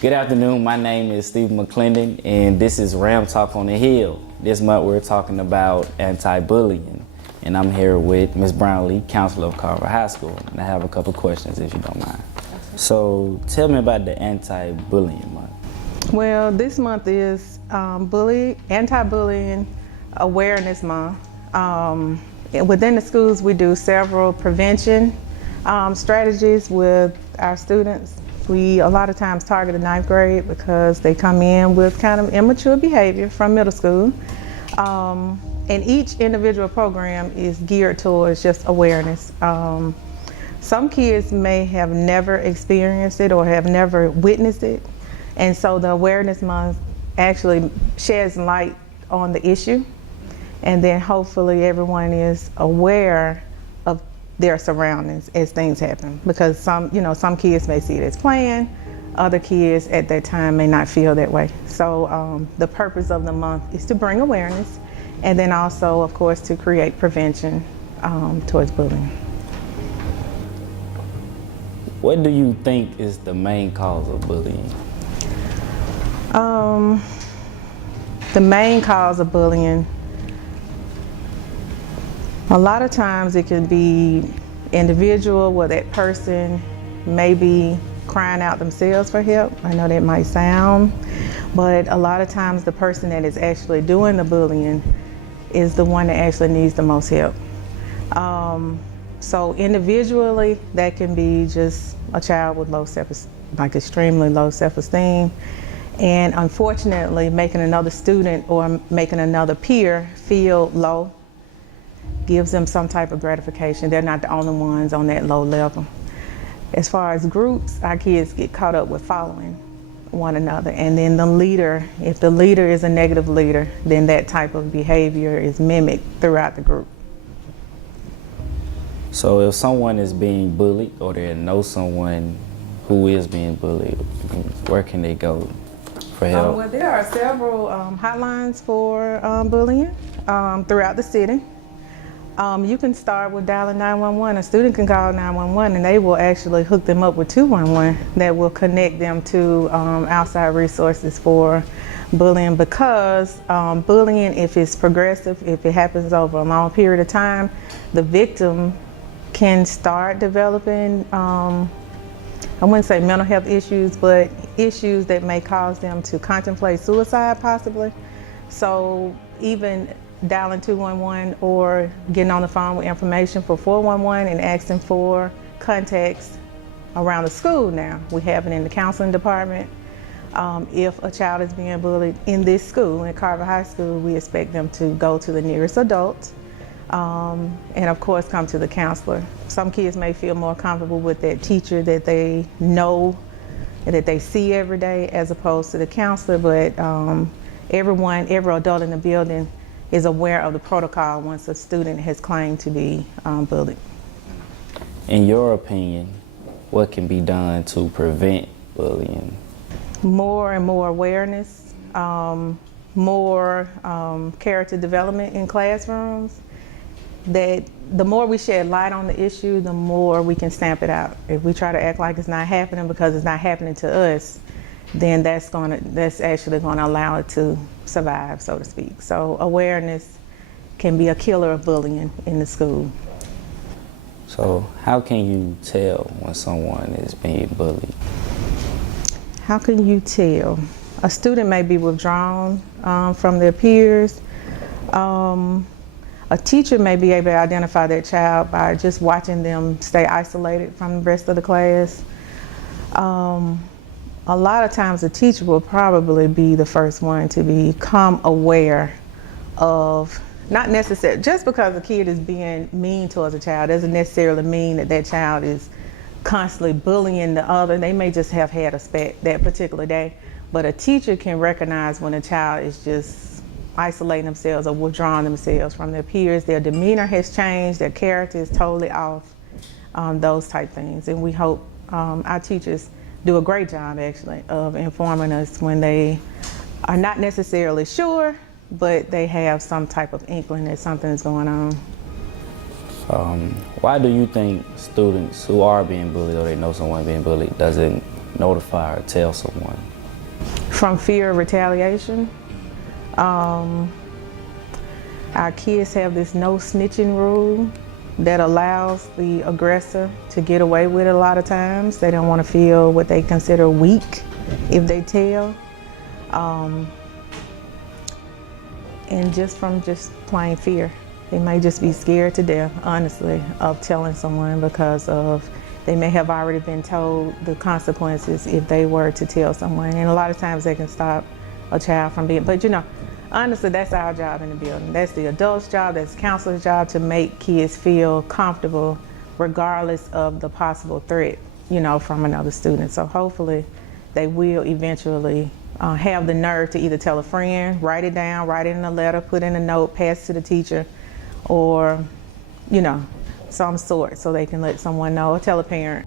Good afternoon, my name is Steve McClendon and this is Ram Talk on the Hill. This month we're talking about anti-bullying and I'm here with Ms. Brownlee, counselor of Carver High School, and I have a couple questions if you don't mind. So tell me about the anti-bullying month. Well, this month is anti-bullying awareness month. Within the schools we do several prevention strategies with our students. We a lot of times target the 9th grade because they come in with kind of immature behavior from middle school. And each individual program is geared towards just awareness. Some kids may have never experienced it or have never witnessed it. And so the awareness month actually sheds light on the issue. And then hopefully everyone is aware of their surroundings as things happen, because some kids may see it as playing, other kids at that time may not feel that way. So the purpose of the month is to bring awareness, and then also, of course, to create prevention towards bullying. What do you think is the main cause of bullying? The main cause of bullying, a lot of times it can be individual, where that person may be crying out themselves for help. I know that might sound, but a lot of times the person that is actually doing the bullying is the one that actually needs the most help. So individually, that can be just a child with extremely low self-esteem. And unfortunately, making another student or making another peer feel low gives them some type of gratification. They're not the only ones on that low level. As far as groups, our kids get caught up with following one another. And then the leader, if the leader is a negative leader, then that type of behavior is mimicked throughout the group. So if someone is being bullied or they know someone who is being bullied, where can they go for help? Well, there are several hotlines for bullying throughout the city. You can start with dialing 911. A student can call 911 and they will actually hook them up with 211 that will connect them to outside resources for bullying, because bullying, if it's progressive, if it happens over a long period of time, the victim can start developing, I wouldn't say mental health issues, but issues that may cause them to contemplate suicide possibly. So even dialing 211 or getting on the phone with information for 411 and asking for contacts around the school now. We have it in the counseling department. If a child is being bullied in this school, in Carver High School, we expect them to go to the nearest adult and of course come to the counselor. Some kids may feel more comfortable with that teacher that they know, that they see every day, as opposed to the counselor, but every adult in the building is aware of the protocol once a student has claimed to be bullied. In your opinion, what can be done to prevent bullying? More and more awareness, more character development in classrooms. That the more we shed light on the issue, the more we can stamp it out. If we try to act like it's not happening because it's not happening to us, then that's actually going to allow it to survive, so to speak. So awareness can be a killer of bullying in the school. So how can you tell when someone is being bullied? How can you tell? A student may be withdrawn from their peers. A teacher may be able to identify that child by just watching them stay isolated from the rest of the class. A lot of times the teacher will probably be the first one to become aware of, not necessarily, just because a kid is being mean towards a child doesn't necessarily mean that that child is constantly bullying the other. They may just have had a spat that particular day. But a teacher can recognize when a child is just isolating themselves or withdrawing themselves from their peers. Their demeanor has changed, their character is totally off, those type things. And we hope our teachers do a great job actually of informing us when they are not necessarily sure, but they have some type of inkling that something is going on. Why do you think students who are being bullied or they know someone being bullied doesn't notify or tell someone? From fear of retaliation. Our kids have this no snitching rule that allows the aggressor to get away with it a lot of times. They don't want to feel what they consider weak if they tell. And just from plain fear. They may just be scared to death, honestly, of telling someone because of they may have already been told the consequences if they were to tell someone. And a lot of times they can stop a child from being, but you know, honestly, that's our job in the building. That's the adult's job, that's the counselor's job to make kids feel comfortable regardless of the possible threat, you know, from another student. So hopefully they will eventually have the nerve to either tell a friend, write it down, write it in a letter, put in a note, pass it to the teacher, or, you know, some sort so they can let someone know or tell a parent.